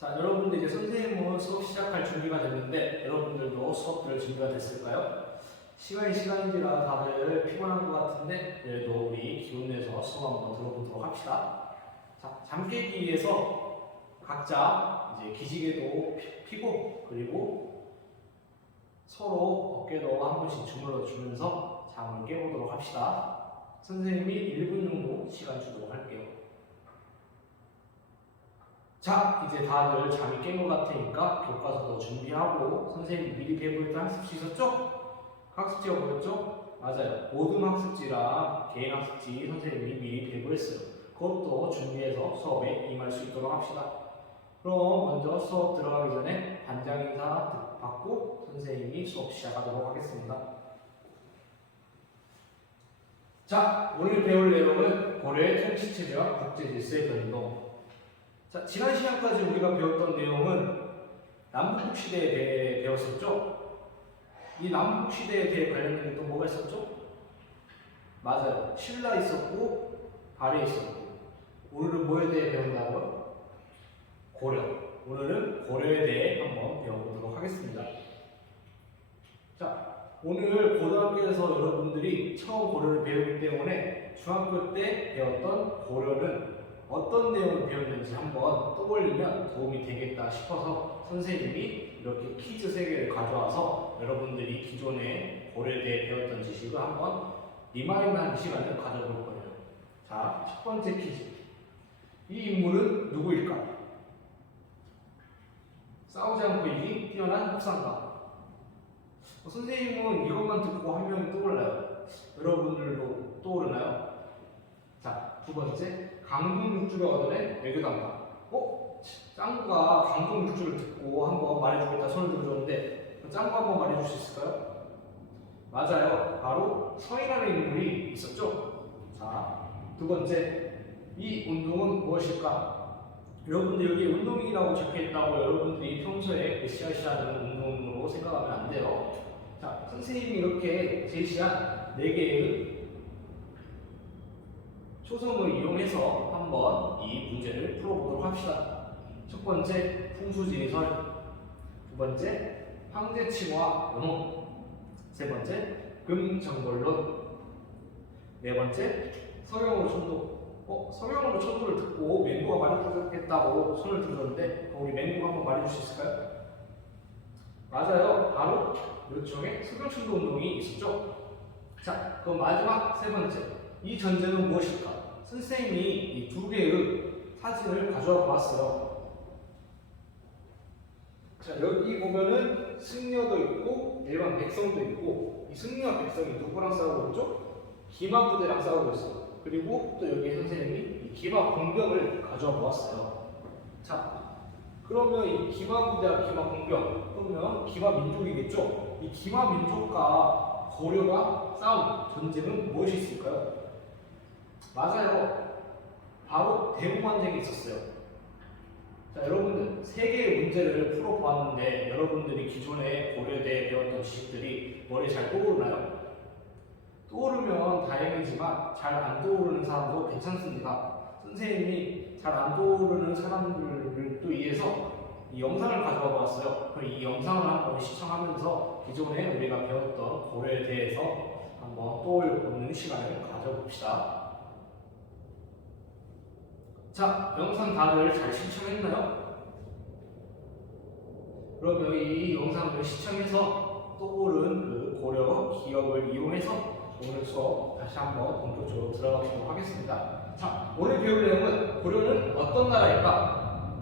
자, 여러분들 이제 선생님은 수업 시작할 준비가 됐는데 여러분들도 수업들 준비가 됐을까요? 시간인지라 다들 피곤한 것 같은데 그래도 우리 기운 내서 수업 한번 들어보도록 합시다. 자, 잠 깨기 위해서 각자 이제 기지개도 피고 그리고 서로 어깨도 한 번씩 주물러 주면서 잠을 깨보도록 합시다. 선생님이 1분 정도 시간 주도록 할게요. 자, 이제 다들 잠이 깬 것 같으니까 교과서도 준비하고 선생님이 미리 배부했던 학습지 있었죠? 학습지가 뭐였죠? 맞아요. 모든 학습지랑 개인 학습지 선생님이 미리 배부했어요. 그것도 준비해서 수업에 임할 수 있도록 합시다. 그럼 먼저 수업 들어가기 전에 반장 인사 받고 선생님이 수업 시작하도록 하겠습니다. 자, 오늘 배울 내용은 고려의 통치체제와 국제질서의 변동. 자, 지난 시간까지 우리가 배웠던 내용은 남북시대에 대해 배웠었죠? 이 남북시대에 대해 관련된 게 또 뭐가 있었죠? 맞아요. 신라 있었고 발해 있었고. 오늘은 뭐에 대해 배운다고요? 고려. 오늘은 고려에 대해 한번 배워보도록 하겠습니다. 자, 오늘 고등학교에서 여러분들이 처음 고려를 배우기 때문에 중학교 때 배웠던 고려는 어떤 내용을 배웠는지 한번 떠올리면 도움이 되겠다 싶어서 선생님이 이렇게 퀴즈 3개를 가져와서 여러분들이 기존에 고려에 대해 배웠던 지식을 한번 리마인드하는 시간을 가져볼 거예요. 자, 첫 번째 퀴즈. 이 인물은 누구일까? 싸우지 않고 이긴 뛰어난 협상가. 선생님은 이것만 듣고 한 명이 떠올라요. 여러분들도 떠오르나요? 자, 두 번째. 강동육주를 얻어낸 외교담가. 짱구가 강동육주를 듣고 한번 말해주겠다 손을 들어줬는데 짱구 한번 말해줄 수 있을까요? 맞아요. 바로 서인하는 인물이 있었죠. 자, 두 번째. 이 운동은 무엇일까? 여러분들 여기 운동이라고 적혀있다고 여러분들이 평소에 으쌰으쌰하는 운동으로 생각하면 안 돼요. 자, 선생님이 이렇게 제시한 4개의 초성을 이용해서 한번 이 문제를 풀어보도록 합시다. 첫 번째, 풍수지리설. 두 번째, 황제칭화 원호. 세 번째, 금정벌론. 네 번째, 서경으로 천도. 서경으로 천도를 듣고 맹구가 말해주겠다고 손을 들었는데 우리 맹구가 한번 말해줄 수 있을까요? 맞아요. 바로 요청의 서경천도 운동이 있었죠. 자, 그럼 마지막 세 번째. 이 전제는 무엇일까? 선생님이 이 2개의 사진을 가져와 보았어요. 자, 여기 보면은 승려도 있고 일반 백성도 있고 이 승려와 백성이 누구랑 싸우고 있죠? 기마 부대랑 싸우고 있어요. 그리고 또 여기 선생님이 이 기마 공병을 가져와 보았어요. 자, 그러면 이 기마 부대와 기마 공병 그러면 기마 민족이겠죠? 이 기마 민족과 고려가 싸운 전쟁은 무엇이 있을까요? 맞아요. 바로 대웅관쟁이 있었어요. 자, 여러분들 3개의 문제를 풀어보았는데 여러분들이 기존에 고려에 대해 배웠던 지식들이 머리에 잘 떠오르나요? 떠오르면 다행이지만 잘 안 떠오르는 사람도 괜찮습니다. 선생님이 잘 안 떠오르는 사람들을 위해서 이 영상을 가져와 봤어요. 그럼 이 영상을 한번 시청하면서 기존에 우리가 배웠던 고려에 대해서 한번 떠올려보는 시간을 가져봅시다. 자, 영상 다들 잘 시청했나요? 그러면 이 영상을 시청해서 떠오른 그 고려 기억을 이용해서 오늘 수업 다시 한번 본격적으로 들어가 보도록 하겠습니다. 자, 오늘 배울 내용은 고려는 어떤 나라일까?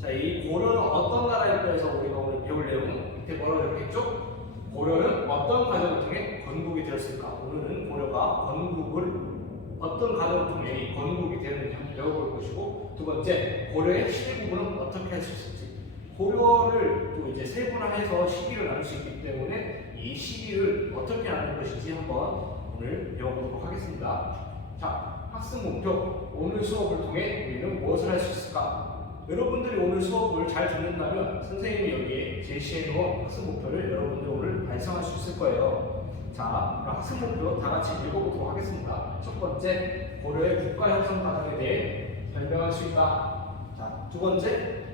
자, 이 고려는 어떤 나라일까에서 우리가 오늘 배울 내용은 밑에 뭐라고 적혔죠? 고려는 어떤 과정을 통해 건국이 되었을까? 오늘은 고려가 건국을 어떤 과정을 통해 이 건국이 되는지 한번 배워볼 것이고, 두 번째, 고려의 시기 구분은 어떻게 할 수 있을지. 고려를 또 이제 세분화해서 시기를 나눌 수 있기 때문에 이 시기를 어떻게 나눌 것인지 한번 오늘 배워보도록 하겠습니다. 자, 학습 목표. 오늘 수업을 통해 우리는 무엇을 할 수 있을까? 여러분들이 오늘 수업을 잘 듣는다면 선생님이 여기에 제시해놓은 학습 목표를 여러분들 오늘 달성할 수 있을 거예요. 자, 학습 목표 다 같이 읽어보도록 하겠습니다. 첫 번째, 고려의 국가 형성 과정에 대해 설명할 수 있다. 자, 두 번째,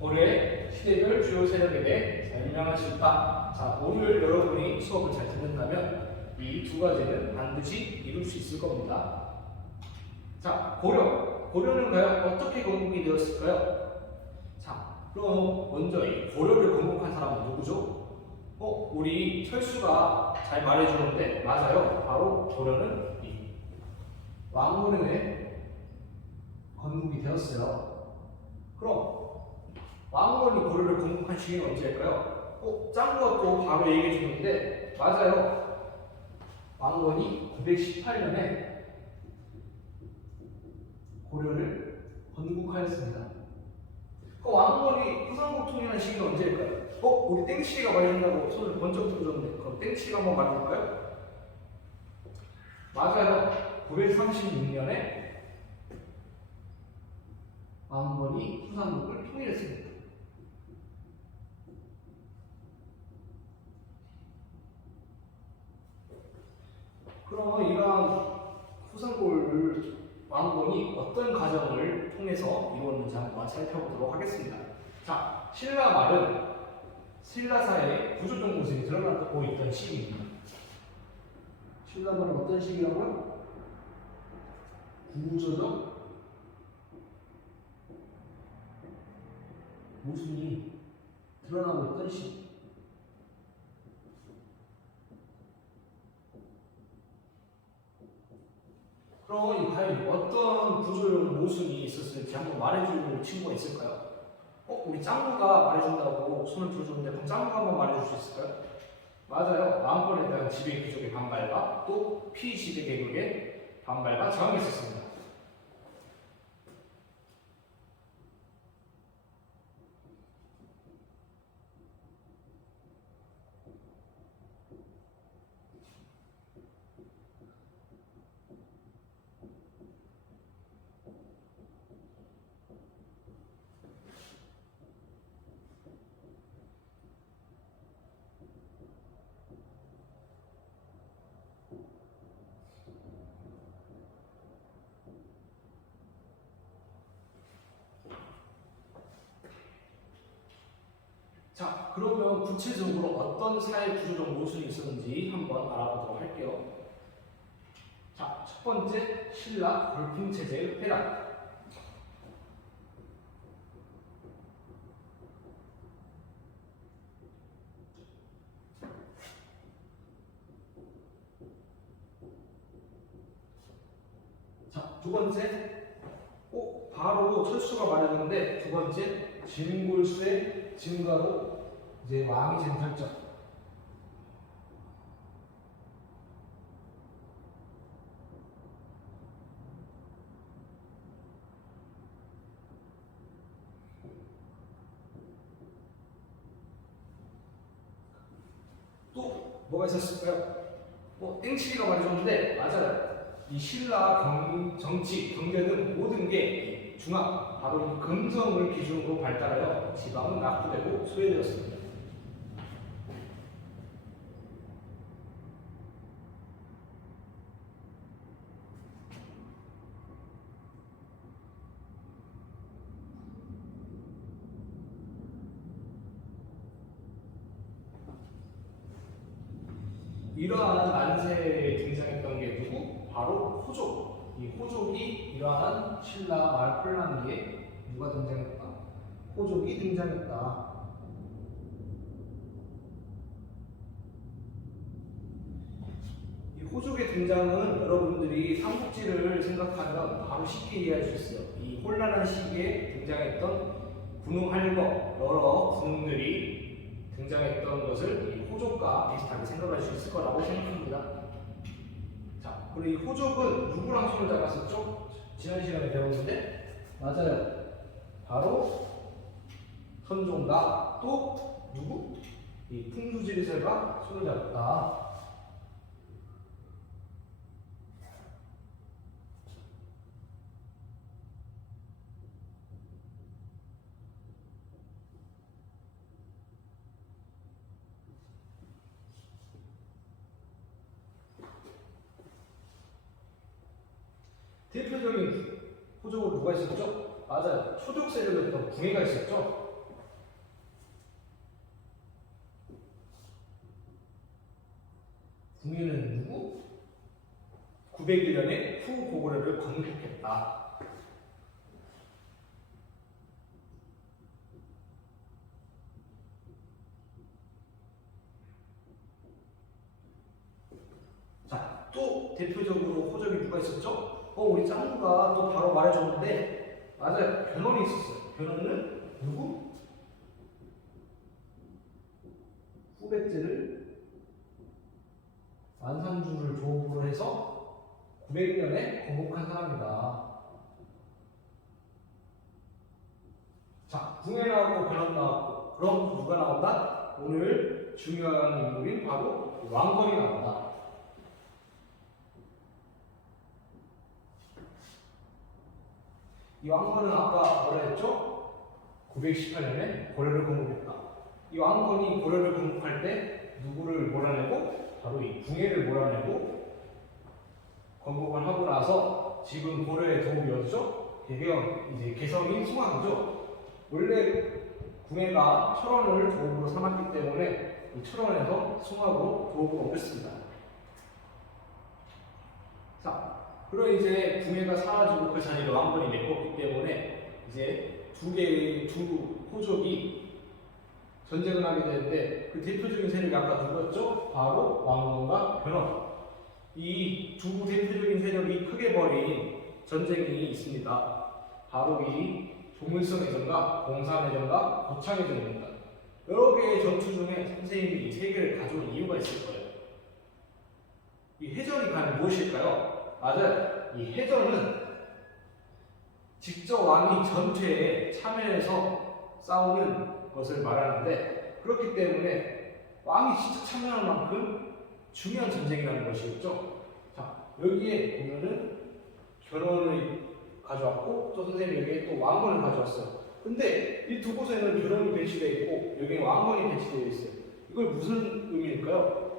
올해 시대별 주요 세력에 대해 설명할 수 있다. 자, 오늘 여러분이 수업을 잘 듣는다면 이 두 가지는 반드시 이룰 수 있을 겁니다. 자, 고려는 과연 어떻게 건국이 되었을까요? 자, 그럼 먼저 이 고려를 건국한 사람은 누구죠? 우리 철수가 잘 말해주는데 맞아요. 바로 고려는 이 왕건에 건국이 되었어요. 그럼 왕건이 고려를 건국한 시기는 언제일까요? 짱구가 또 바로 얘기해 주는데 맞아요. 왕건이 918년에 고려를 건국하였습니다. 왕건이 후삼국 통일한 시기는 언제일까요? 우리 땡치리가 말해준다고 손을 번쩍 들어줬는데 그럼 땡치리가 한번 말해볼까요? 맞아요. 936년에 왕건이 후삼국을 통일했습니다. 그럼 이러한 후삼국을 왕건이 어떤 과정을 통해서 이루었는지 한번 살펴보도록 하겠습니다. 자, 신라 말은 신라사의 구조적 모습이 드러나고 있던 시기입니다. 신라 말은 어떤 시기라고요? 구조적 모습이 드러나고 있던 시기. 그럼 이 과연 어떤 구조적 모습이 있었을지 한번 말해줄 친구가 있을까요? 우리 짱구가 말해준다고 손을 들어줬는데 그럼 짱구가 한번 말해줄 수 있을까요? 맞아요. 왕권에 대한 지배 귀족의 반발과 또 피지배 계급의 반발과 저항이 있었습니다. 자, 그러면 구체적으로 어떤 사회 구조적 모순이 있었는지 한번 알아보도록 할게요. 자, 첫 번째, 신라 골품 체제의 폐락. 자, 두 번째, 바로 철수가 말해주는데 두 번째, 진골수의 증가로 이제 왕이 된 결정. 또 뭐가 있었을까요? 땡치기가 말해줬는데 맞아요. 이 신라 정치, 경제 등 모든 게 중앙, 바로 이 금성을 기준으로 발달하여 지방은 낙후되고 소외되었습니다. 이러한 만세에 등장했던 게 누구? 바로 호족. 이 호족이 이러한 신라 말 혼란기에 누가 등장했다? 호족이 등장했다. 이 호족의 등장은 여러분들이 삼국지를 생각하면 바로 쉽게 이해할 수 있어요. 이 혼란한 시기에 등장했던 군웅할거, 여러 군웅들이 등장했던 것을 이 호족과 비슷하게 생각할 수 있을 거라고 생각합니다. 자, 그리고 이 호족은 누구랑 손을 잡았었죠? 지난 시간에 배웠는데 맞아요. 바로 선종과 또 누구? 이 풍수지리설과 손을 잡았다. 대표적인 호족으로 누가 있었죠? 맞아요. 초족 세력이었던 궁예가 있었죠. 궁예는 누구? 901년에 후고구려를 건국했다. 자, 또 대표적으로 호적이 누가 있었죠? 우리 짱구가 또 바로 말해줬는데 맞아요. 변원이 있었어요. 변원은 누구? 후백제를 완산주를 조업으로 해서 900년에 건국한 사람이다. 자, 궁예 나왔고 변원 나왔고 그럼 누가 나온다? 오늘 중요한 인물인 바로 왕건이 나온다. 이 왕건은 아까 뭐라 했죠? 918년에 고려를 건국했다. 이 왕건이 고려를 건국할 때 누구를 몰아내고 바로 이 궁예를 몰아내고 건국을 하고 나서 지금 고려의 도읍이었죠? 이제 개성이 숭앙이죠. 원래 궁예가 철원을 도읍으로 삼았기 때문에 이 철원에서 숭앙으로 도읍을 옮겼습니다. 자, 그럼 이제 궁예가 사라지고 그 자리를 왕건이 메꿨기 때문에 이제 두 호족이 전쟁을 하게 되는데 그 대표적인 세력이 아까 누구였죠? 바로 왕건과 변원. 이 두 대표적인 세력이 크게 벌인 전쟁이 있습니다. 바로 이 조물성해전과 공산해전과 고창해전입니다. 여러 개의 전투 중에 선생님이 이 세 개를 가져온 이유가 있을 거예요. 이 해전이 과연 무엇일까요? 맞아요. 이 해전은 직접 왕이 전투에 참여해서 싸우는 것을 말하는데 그렇기 때문에 왕이 진짜 참여하는 만큼 중요한 전쟁이라는 것이겠죠. 자, 여기에 보면은 변원을 가져왔고 또 선생님이 여기에 또 왕건을 가져왔어요. 근데 이 두 곳에는 변원이 배치되어 있고 여기에 왕건이 배치되어 있어요. 이걸 무슨 의미일까요?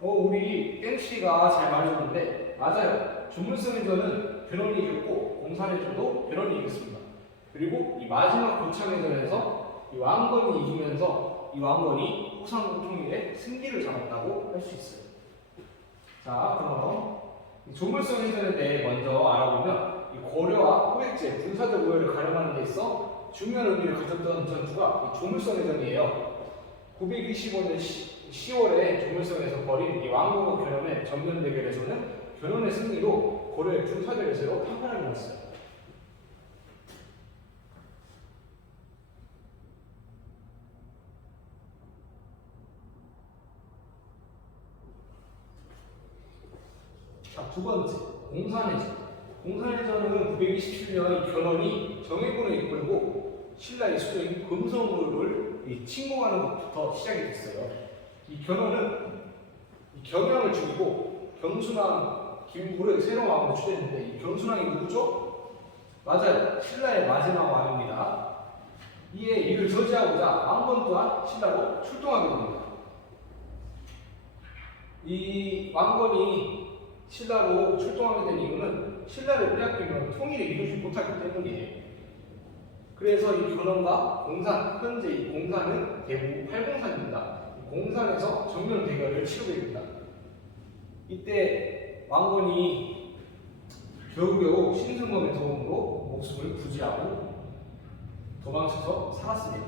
우리 땡씨가 잘 말해줬는데 맞아요. 조물성해전은 변원이 이겼고 공산해전도 변원이 이겼습니다. 그리고 이 마지막 고창해전에서 이 왕건이 이기면서 이 왕건이 호상국 통일에 승기를 잡았다고 할 수 있어요. 자, 그럼 조물성해전에 대해 먼저 알아보면 이 고려와 호백제, 군사적 우열을 가름하는 데 있어 중요한 의미를 가졌던 전투가 이 조물성해전이에요. 925년 10월에 조물성에서 벌인 이 왕건과 변원의 전면 대결에서는 변원의 승리로 고려의 군사적 예세로 판판하게 났어요. 자, 두 번째, 공산해전. 공산해전은 927년 변원이 정해군을 이끌고 신라의 수도인 금성을 침공하는 것부터 시작이 됐어요. 이 변원은 이 경향을 죽이고 경순왕 김구를 새로운 왕으로 추대했는데 이 경순왕이 누구죠? 맞아요. 신라의 마지막 왕입니다. 이에 이를 저지하고자 왕건 또한 신라로 출동하게 됩니다. 이 왕건이 신라로 출동하게 된 이유는 신라를 빼앗기면 통일을 이루지 못하기 때문이에요. 그래서 이 변원과 공산, 현재 이 공산은 대구 팔공산입니다. 공산에서 정면 대결을 치르게 됩니다. 이때 왕건이 겨우겨우 신승범의 도움으로 목숨을 부지하고 도망쳐서 살았습니다.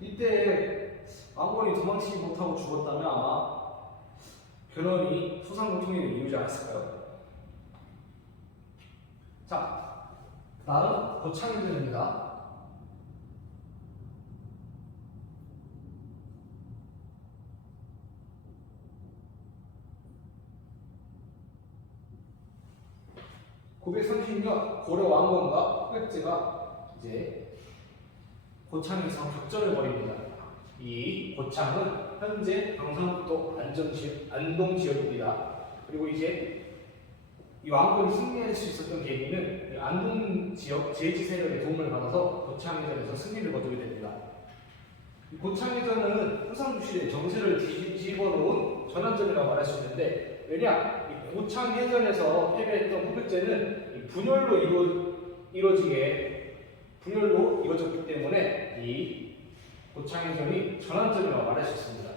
이때 왕건이 도망치지 못하고 죽었다면 아마 변원이 소상국 통일을 이루지 않았을까요? 자, 다음 고창해전입니다. (930년) 고려 왕건과 호백제가 이제 고창에서 격전을 벌입니다. 이 고창은 현재 경상북도 안동 지역입니다. 그리고 이제 이 왕건이 승리할 수 있었던 계기는 안동 지역 제지 세력의 도움을 받아서 고창해전에서 승리를 거두게 됩니다. 이 고창해전은 후삼국 시대 정세를 뒤집어 놓은 전환점이라고 말할 수 있는데 왜냐? 이 고창해전에서 패배했던 호백제는 분열로 이루어졌기 때문에 이 고창해전이 전환점이라고 말할 수 있습니다.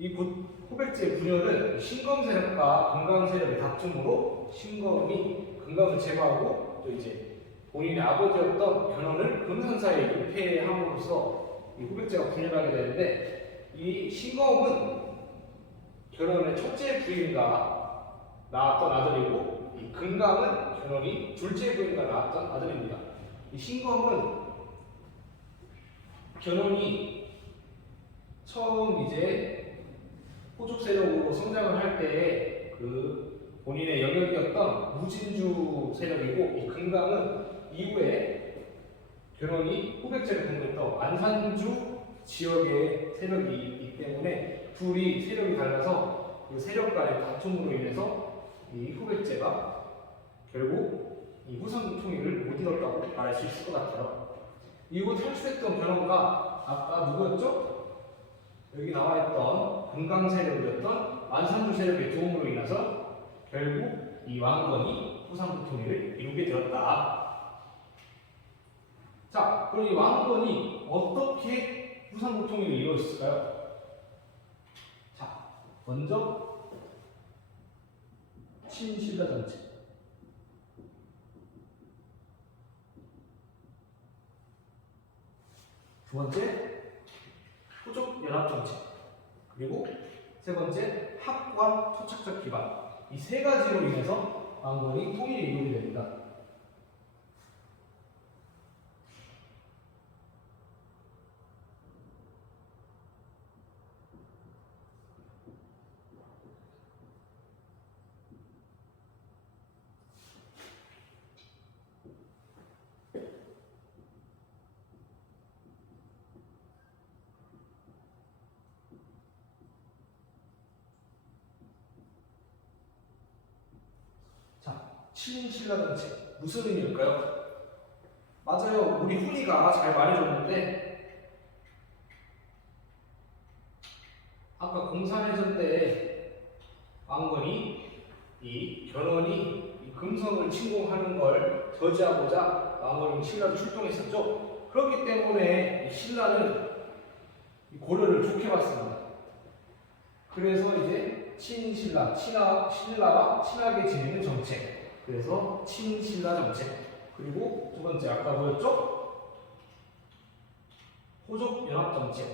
이 호백제의 분열은 신검 세력과 금강 세력의 다툼으로 신검이 금강을 제거하고 또 이제 본인의 아버지였던 견훤을 금산사에 유폐함으로써 이 호백제가 분열하게 되는데, 이 신검은 견훤의 첫째 부인과 낳았던 아들이고, 이 금강은 견훤이 둘째 부인과 낳았던 아들입니다. 이 신검은 견훤이 처음 이제 호족 세력으로 성장을 할 때에 그 본인의 영역이었던 무진주 세력이고, 이 금강은 이후에 견훤이 호백제를 공격했던 안산주 지역의 세력이 있기 때문에 둘이 세력이 달라서 그 세력 간의 다툼으로 인해서 이 호백제가 결국 이 후삼국 통일을 못 이뤘다고 말할 수 있을 것 같아요. 이후 탈출했던 견훤과 아까 누구였죠? 여기 나와있던 금강 세력이었던 안산주 세력의 도움으로 인해서 결국 이 왕건이 후삼국 통일을 이루게 되었다. 자, 그럼 이 왕건이 어떻게 후삼국 통일을 이루었을까요? 자, 먼저 친신라 정책, 두 번째 호족 연합 정책, 그리고 세 번째 학과 토착적 기반, 이 세 가지로 인해서 왕건이 통일을 이루게 됩니다. 친신라 정책 무슨 의미일까요? 맞아요, 우리 훈이가 잘 말해줬는데, 아까 공산해전 때 왕건이 이 견훤이 이 금성을 침공하는 걸 저지하고자 왕건이 신라로 출동했었죠. 그렇기 때문에 이 신라는 이 고려를 좋게 봤습니다. 그래서 이제 친신라, 신라와 친하게 지내는 정책, 그래서 친신라 정책. 그리고 두 번째 아까 뭐였죠? 호족 연합 정책.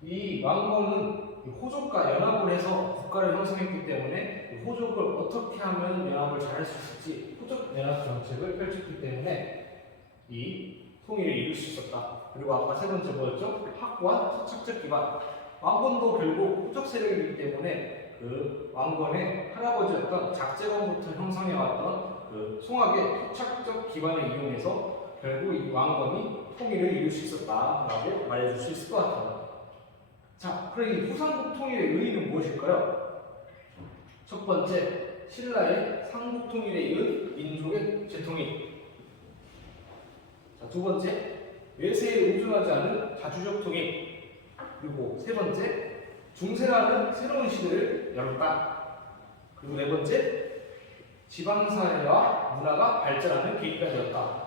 이 왕건은 호족과 연합을 해서 국가를 형성했기 때문에 호족을 어떻게 하면 연합을 잘할 수 있을지 호족 연합 정책을 펼쳤기 때문에 이 통일을 이룰 수 있었다. 그리고 아까 세 번째 뭐였죠? 학과 토착적 기반. 왕건도 결국 호족 세력이기 때문에 그 왕건의 할아버지였던 작제건부터 형성해왔던 그 송악의 토착적 기반을 이용해서 결국 이 왕건이 통일을 이룰 수 있었다라고 말해줄 수 있을 것 같아요. 자, 그럼 이 후삼국 통일의 의의는 무엇일까요? 첫 번째, 신라의 삼국 통일에 이은 민족의 재통일. 자, 두 번째, 외세에 의존하지 않은 자주적 통일. 그리고 세 번째, 중세라는 새로운 시대를 열었다. 그리고 네 번째, 지방사회와 문화가 발전하는 계기가 되었다.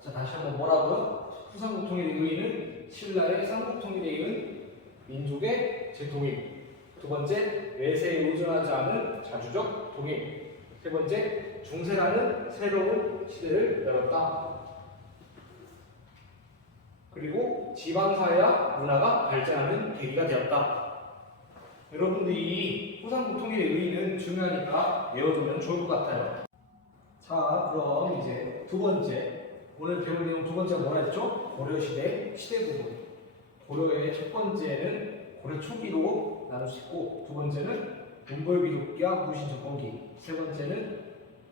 자, 다시 한번 뭐라고요? 후삼국 통일의 의의는 신라의 삼국 통일에 이은 민족의 재통일. 두 번째, 외세에 의존하지 않은 자주적 통일. 세 번째, 중세라는 새로운 시대를 열었다. 그리고 지방사회와 문화가 발전하는 계기가 되었다. 여러분들이 이 후삼국 통일의 의의는 중요하니까 외워두면 좋을 것 같아요. 자, 그럼 이제 두 번째, 오늘 배울 내용 두 번째가 뭐라 했죠? 고려시대 시대 구분. 고려의 첫 번째는 고려 초기로 나눌 수 있고, 두 번째는 문벌귀족기와 무신정권기,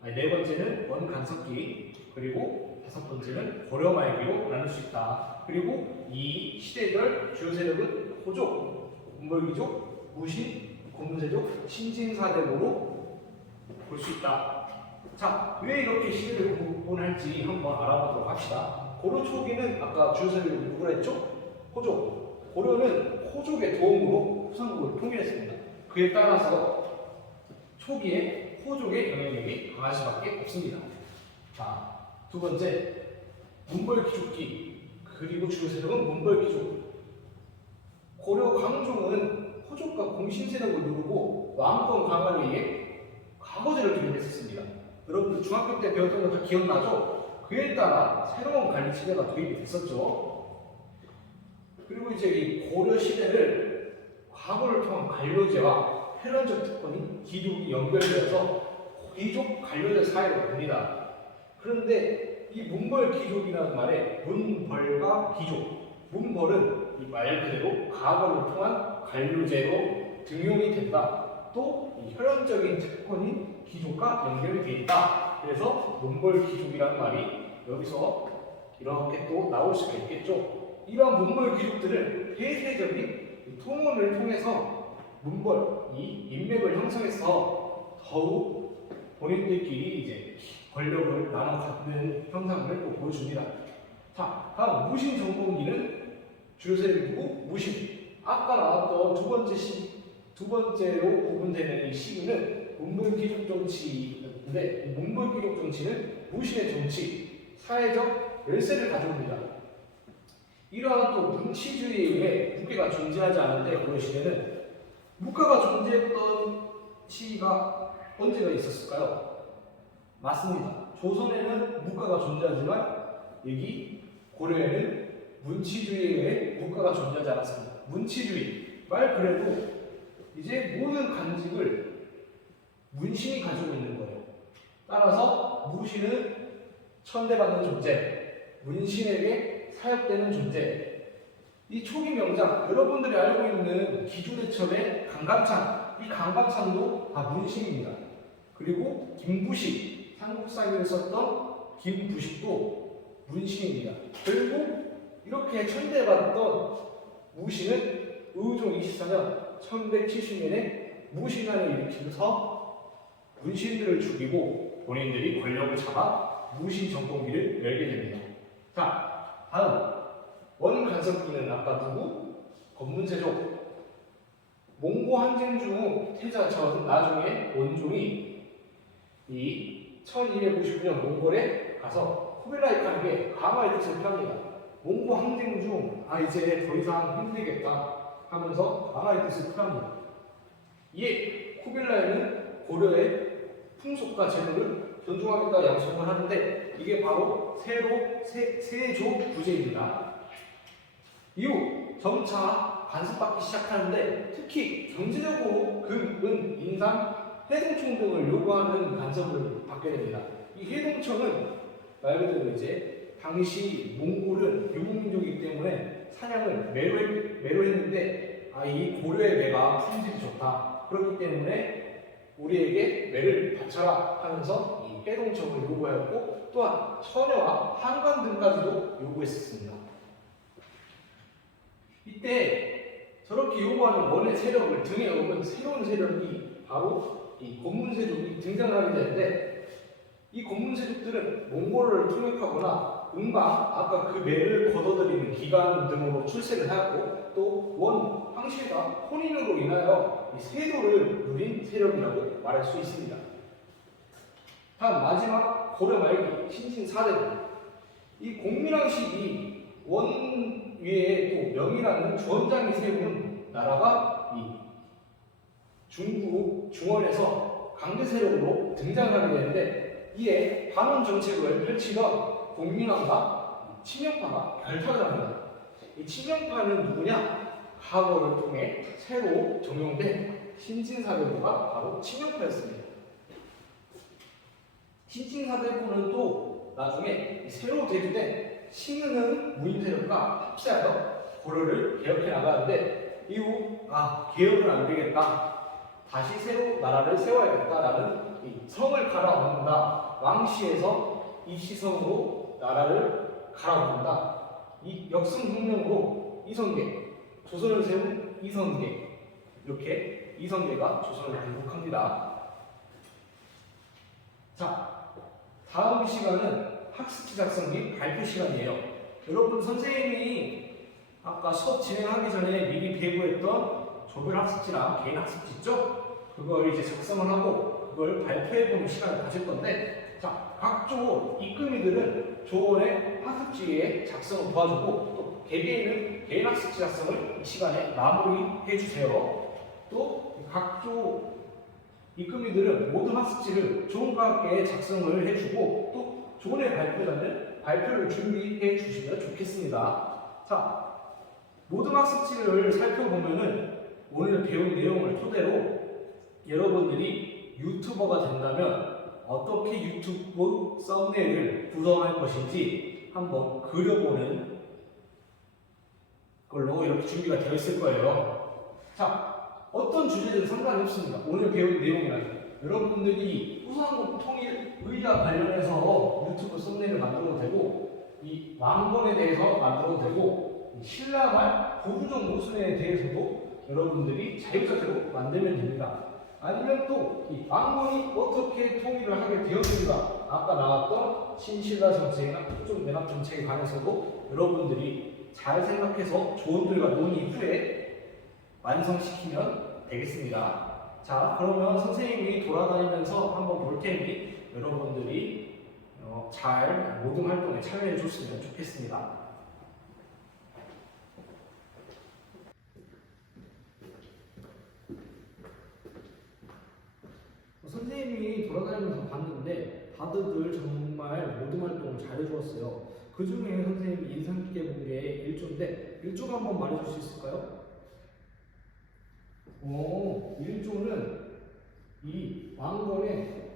네 번째는 원간섭기, 그리고 다섯 번째는 고려 말기로 나눌 수 있다. 그리고 이 시대별 주요 세력은 호족, 문벌귀족, 무신, 고문세족, 신진사대모로 볼 수 있다. 자, 왜 이렇게 시대를 구분할지 한번 알아보도록 합시다. 고려 초기는 아까 주요 세력이 누구라 했죠? 호족. 고려는 호족의 도움으로 후삼국을 통일했습니다. 그에 따라서 초기에 호족의 영향력이 강할 수밖에 없습니다. 자, 두 번째, 문벌귀족기, 그리고 주요 세력은 문벌귀족. 고려 광종은 호족과 공신세력을 누르고 왕권 강화를 위해 과거제를 도입했었습니다. 여러분들 중학교 때 배웠던 거 다 기억나죠? 그에 따라 새로운 관리 체제가 도입이 됐었죠. 그리고 이제 이 고려 시대를 과거를 통한 관료제와 혈연적 특권이 기록이 연결되어서 귀족 관료제 사회로 됩니다. 그런데 이 문벌 귀족이라는 말에 문벌과 귀족, 문벌은 이 말 그대로 과거를 통한 관료제로 등용이 된다. 또 이 혈연적인 특권인 귀족과 연결이 되어 있다. 그래서 문벌 귀족이라는 말이 여기서 이렇게 또 나올 수가 있겠죠. 이러한 문벌 귀족들은 폐쇄적인 통혼을 통해서 문벌, 이 인맥을 형성해서 더욱 본인들끼리 이제 권력을 나눠 갖는 형상을 또 보여줍니다. 자, 다음 무신 정권기는 주요 세력이 누구? 무신. 아까 나왔던 두 번째로 구분되는 이 시기는 문벌귀족 정치인데, 이 문벌귀족 정치는 무신의 정치, 사회적 열세를 가져옵니다. 이러한 또 문치주의에 의해 국회가 존재하지 않은데 고려 시대는 국가가 존재했던 시기가 언제가 있었을까요? 맞습니다. 조선에는 국가가 존재하지만 여기 고려에는 문치주의에 의해 국가가 존재하지 않았습니다. 문치주의 말 그대로 이제 모든 간직을 문신이 가지고 있는 거예요. 따라서 무신은 천대받는 존재, 문신에게 사역되는 존재. 이 초기 명장, 여러분들이 알고 있는 기주대첩의 강감찬, 이 강감찬도 다 문신입니다. 그리고 김부식, 삼국사기를 썼던 김부식도 문신입니다. 결국 이렇게 천대받던 무신은 의종 24년 1170년에 무신난을 일으키면서 문신들을 죽이고 본인들이 권력을 잡아 무신 정권기를 열게 됩니다. 자, 다음 원간섭기는 아까 누구? 검문세족. 몽고 항쟁 중 태자 전 나중에 원종이 이 1259년 몽골에 가서 쿠빌라이 칸에게 강화의 뜻을 표합니다. 몽고 항쟁 중 이제 더 이상 힘들겠다 하면서 강화의 뜻을 표합니다. 이에 쿠빌라이는 고려의 풍속과 제도를 존중하겠다 약속을 하는데 이게 바로 세조 구제입니다. 이후 점차 간섭받기 시작하는데 특히 경제적으로 금, 인삼, 해동청 등을 요구하는 간섭을 받게 됩니다. 이 해동청은 말 그대로 이제 당시 몽골은 유목민족이기 때문에 사냥을 매로 했는데 이 고려의 매가 품질이 좋다. 그렇기 때문에 우리에게 매를 바쳐라 하면서 이 해동청을 요구하였고 또한 처녀와 한관 등까지도 요구했었습니다. 이때 저렇게 요구하는 원의 세력을 등에 업은 새로운 세력이 바로 이 고문세족이 등장을 하게 되는데 이 고문세족들은 몽골을 통역하거나 음방, 아까 그 매를 걷어들이는 기관 등으로 출세를 하였고 또 원, 황실과 혼인으로 인하여 이 세도를 누린 세력이라고 말할 수 있습니다. 다음 마지막 고려 말기 신진 4대국. 이 공민왕실이 원 위에 또 명이라는 주원장이 세운 나라가 이 중국 중원에서 강제 세력으로 등장하게 되는데 이에 반원 정책을 펼치던 공민왕과 친명파가 결탁을 합니다. 이 친명파는 누구냐? 과거를 통해 새로 정용된 신진사대부가 바로 친명파였습니다. 신진사대부는 또 나중에 새로 제주된 신은은 무인 세력과 합세하여 고려를 개혁해 나가는데 이후 개혁은 안 되겠다. 다시 새로 나라를 세워야겠다라는 이 성을 갈아엎는다. 왕시에서 이시성으로 나라를 갈아엎는다. 이 역승혁명으로 이성계, 조선을 세운 이성계, 이렇게 이성계가 조선을 건국합니다. 자, 다음 시간은 학습지 작성 및 발표 시간이에요. 여러분 선생님이 아까 수업 진행하기 전에 미리 배부했던 조별 학습지랑 개인 학습지 있죠? 그걸 이제 작성을 하고 그걸 발표해보는 시간을 가질 건데, 자, 각조 입금이들은 조원의 학습지의 작성을 도와주고 또 개개인은 개인 학습지 작성을 이 시간에 마무리해 주세요. 또 각조 입금이들은 모든 학습지를 조원과 함께 작성을 해주고 또 조원의 발표자는 발표를 준비해 주시면 좋겠습니다. 자, 모든 학습지를 살펴보면은 오늘 배운 내용을 토대로 여러분들이 유튜버가 된다면 어떻게 유튜브 썸네일을 구성할 것인지 한번 그려보는 걸로 이렇게 준비가 되어 있을 거예요. 자, 어떤 주제든 상관이 없습니다. 오늘 배운 내용이라는 여러분들이 후삼국 통일의와 관련해서 유튜브 썸네일을 만들어도 되고 이 왕건에 대해서 만들어도 되고 신라말 고구정 모순에 대해서도 여러분들이 자유자재로 만들면 됩니다. 아니면 또 이 왕건이 어떻게 통일을 하게 되었는가, 아까 나왔던 신신라 정책이나 국정 연합 정책에 관해서도 여러분들이 잘 생각해서 조원들과 논의 후에 완성시키면 되겠습니다. 자, 그러면 선생님이 돌아다니면서 한번 볼 테니 여러분들이 잘 모든 활동에 참여해 줬으면 좋겠습니다. 선생님이 돌아다니면서 봤는데 다들 정말 모든 활동을 잘해주었어요. 그 중에 선생님이 인상 깊게 본 게 일조인데 일조가 한번 말해줄 수 있을까요? 일조는 이 왕건의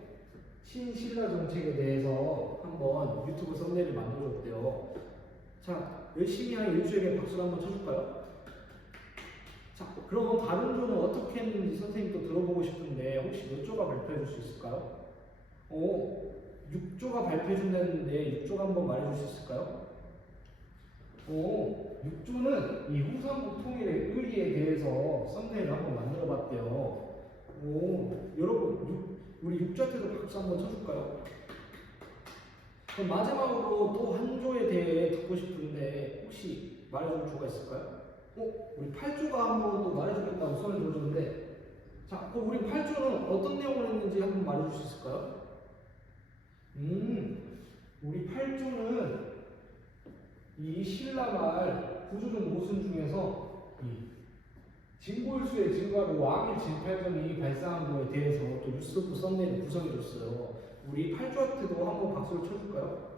신신라 정책에 대해서 한번 유튜브 썸네일을 만들어줬대요. 자, 열심히 한 일조에게 박수를 한번 쳐줄까요? 자, 그럼 다른 조는 어떻게 했는지 선생님 또 들어보고 싶은데 혹시 몇 조가 발표해 줄 수 있을까요? 6조가 발표해 준다는데 6조가 한번 말해 줄 수 있을까요? 6조는 이 후삼국 통일의 의의에 대해서 썸네일을 한번 만들어 봤대요. 여러분, 우리 6조한테도 박수 한번 쳐줄까요? 그럼 마지막으로 또 한 조에 대해 듣고 싶은데 혹시 말해줄 조가 있을까요? 우리 8조가 한번 또 말해주겠다고 손을 들어줬는데, 자, 그럼 우리 8조는 어떤 내용을 했는지 한번 말해줄 수 있을까요? 우리 8조는 이 신라말 구조적 모순 중에서 이 진골수의 증가로 왕의 진팔전이 발생한 거에 대해서 또 뉴스부 썸네일을 구성해줬어요. 우리 8조한테도 한번 박수를 쳐줄까요?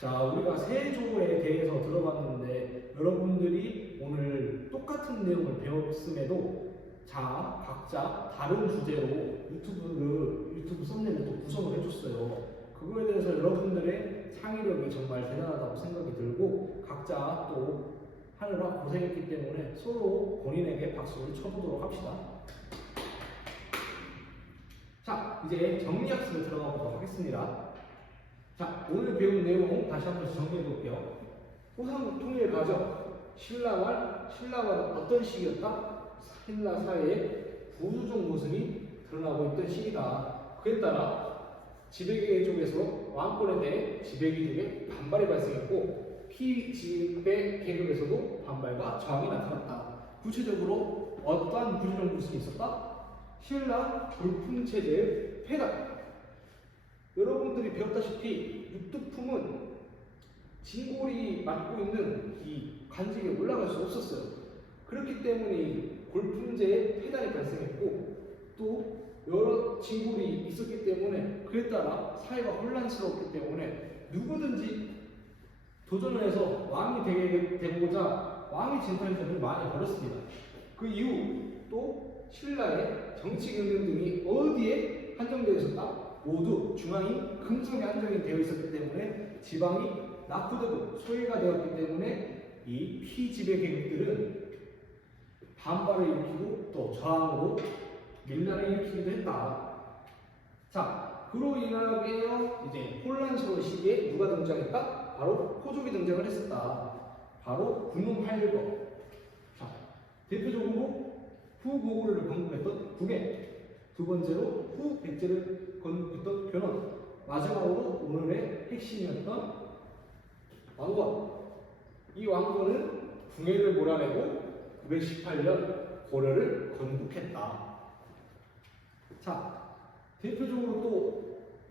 자, 우리가 세조에 대해서 들어봤는데 여러분들이 오늘 똑같은 내용을 배웠음에도 자, 각자 다른 주제로 유튜브 썸네일을 또 구성을 해줬어요. 그거에 대해서 여러분들의 창의력이 정말 대단하다고 생각이 들고 각자 또 하느라 고생했기 때문에 서로 본인에게 박수를 쳐보도록 합시다. 자, 이제 정리학습에 들어가 보도록 하겠습니다. 자, 오늘 배운 내용 다시 한번 정리해 볼게요. 후삼국 통일 과정, 신라말은 어떤 시기였다? 신라 사회에 부수적 모습이 드러나고 있던 시기다. 그에 따라 지배계족에서 왕권에 대해 지배계족의 반발이 발생했고 피지배 계급에서도 반발과 저항이 나타났다. 구체적으로 어떠한 부수적 모습이 있었다? 신라 골품체제의 폐단. 여러분들이 배웠다시피 육두품은 진골이 맡고 있는 이 관직에 올라갈 수 없었어요. 그렇기 때문에 골품제의 폐단이 발생했고 또 여러 친구들이 있었기 때문에 그에 따라 사회가 혼란스러웠기 때문에 누구든지 도전을 해서 왕이 되고자 왕위 쟁탈전을 많이 벌였습니다. 그 이후 또 신라의 정치 경쟁 등이 어디에 한정되어 있었다? 모두 중앙인 금성에 한정이 되어 있었기 때문에 지방이 낙후되고 소외가 되었기 때문에 이 피지배 계급들은 반발을 일으키고 또 저항으로 밀란을 일으키기도 했다. 자, 그로 인하여 이제 혼란스러운 시기에 누가 등장했다? 바로 호족이 등장을 했었다. 바로 군웅팔거. 자, 대표적으로 후고구려를 건국했던 궁예, 두 번째로 후백제를 건국했던 변원, 마지막으로 오늘의 핵심이었던 왕건. 이 왕건은 궁예를 몰아내고 918년 고려를 건국했다. 자, 대표적으로 또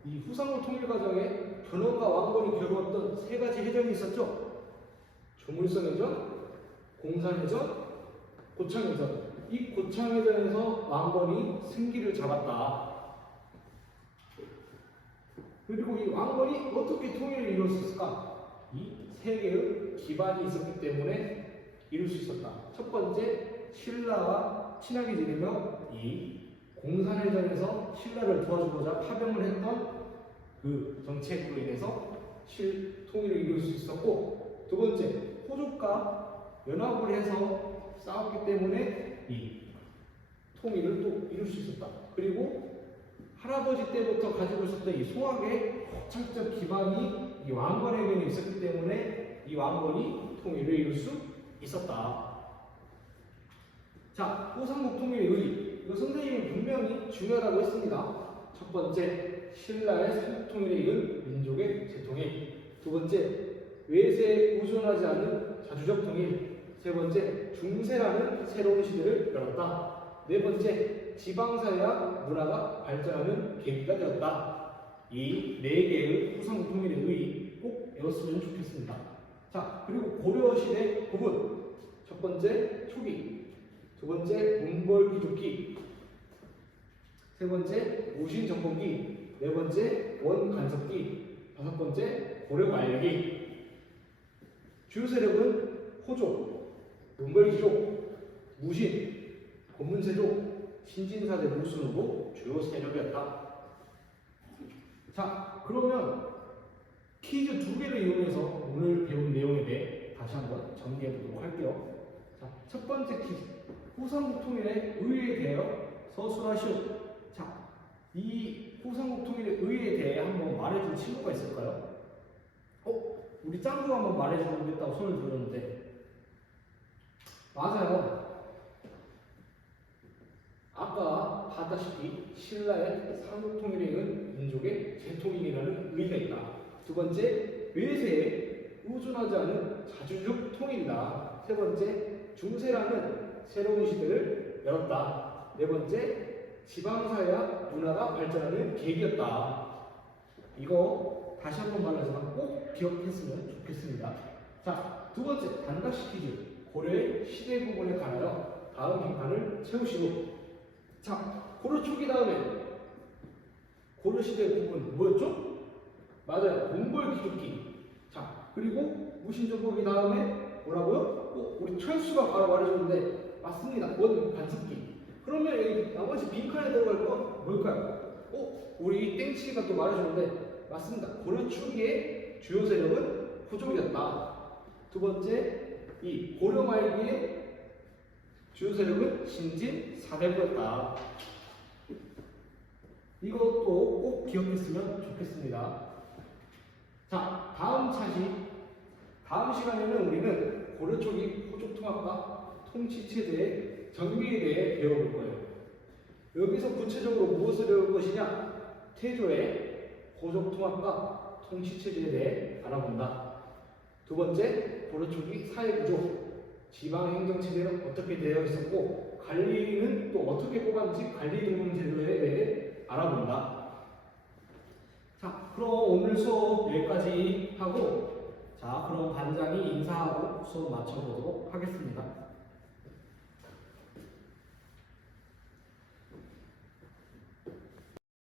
이 후삼국 통일 과정에 변원과 왕건이 겨루었던 세 가지 해전이 있었죠. 조물성해전, 공산해전, 고창해전. 이 고창해전에서 왕건이 승기를 잡았다. 그리고 이 왕건이 어떻게 통일을 이룰 수 있을까? 이 세 개의 기반이 있었기 때문에 이룰 수 있었다. 첫 번째, 신라와 친하게 지내며 이 공산해전에서 신라를 도와주고자 파병을 했던 그 정책으로 인해서 통일을 이룰 수 있었고, 두 번째, 호족과 연합을 해서 싸웠기 때문에 이 통일을 또 이룰 수 있었다. 그리고 할아버지 때부터 가지고 있었던 이 송악의 호착적 기반이 이 왕건에게는 있었기 때문에 이 왕건이 통일을 이룰 수 있었다. 자, 후삼국 통일의 의의. 이거 선생님이 분명히 중요하다고 했습니다. 첫 번째, 신라의 삼국통일에 이른 민족의 재통일. 두 번째, 외세에 의존하지 않은 자주적 통일. 세 번째, 중세라는 새로운 시대를 열었다. 네 번째, 지방사회와 문화가 발전하는 계기가 되었다. 이 네 개의 후삼국 통일의 의의 꼭 외웠으면 좋겠습니다. 자, 그리고 고려시대 부분. 첫 번째, 초기. 두 번째, 몽골귀족기. 세 번째, 무신정복기. 네 번째, 원간섭기. 다섯 번째, 고려말기. 주요 세력은 호족, 몽골귀족, 무신, 고문세족, 신진사대 무순으로 주요 세력이었다. 자, 그러면 퀴즈 두 개를 이용해서 오늘 배운 내용에 대해 다시 한번 정리해 보도록 할게요. 자, 첫 번째 퀴즈. 후삼국 통일의 의의에 대하여 서술하시오. 자, 이 후삼국 통일의 의의에 대해 한번 말해줄 친구가 있을까요? 우리 짱구가 한번 말해주겠다고 손을 들었는데. 맞아요. 아까 봤다시피 신라의 삼국통일에 이은 민족의 재통일이라는 의의가 있다. 두 번째, 외세에 의존하지 않은 자주적 통일이다. 세 번째, 중세라는 새로운 시대를 열었다. 네 번째, 지방사회와 문화가 발전하는 계기였다. 이거 다시 한번 말하지만 꼭 기억했으면 좋겠습니다. 자, 두 번째, 단각시 퀴즈. 고려의 시대 부분에 관하여 다음 빈칸을 채우시고. 자, 고려 초기 다음에 고려 시대 부분 뭐였죠? 맞아요. 몽골 귀족기. 자, 그리고 무신정복기 다음에 뭐라고요? 우리 철수가 바로 말해줬는데 맞습니다. 원 간섭기. 그러면 여기 나머지 빈칸에 들어갈 건 뭘까요? 우리 땡치가 또 말해줬는데 맞습니다. 고려 초기의 주요 세력은 호족이었다. 두 번째, 이 고려 말기의 주요 세력은 신진 사대부였다. 이것도 꼭 기억했으면 좋겠습니다. 자, 다음 시간에는 우리는 고려 초기 호족 통합과 통치 체제의 정비에 대해 배워볼 거예요. 여기서 구체적으로 무엇을 배울 것이냐? 태조의 호족 통합과 통치 체제에 대해 알아본다. 두 번째, 고려 초기 사회 구조. 지방 행정 체제는 어떻게 되어 있었고 관리는 또 어떻게 뽑았는지 관리 등등 제도에 대해 알아본다. 자, 그럼 오늘 수업 여기까지 하고, 자, 그럼 반장이 인사하고 수업 마쳐보도록 하겠습니다.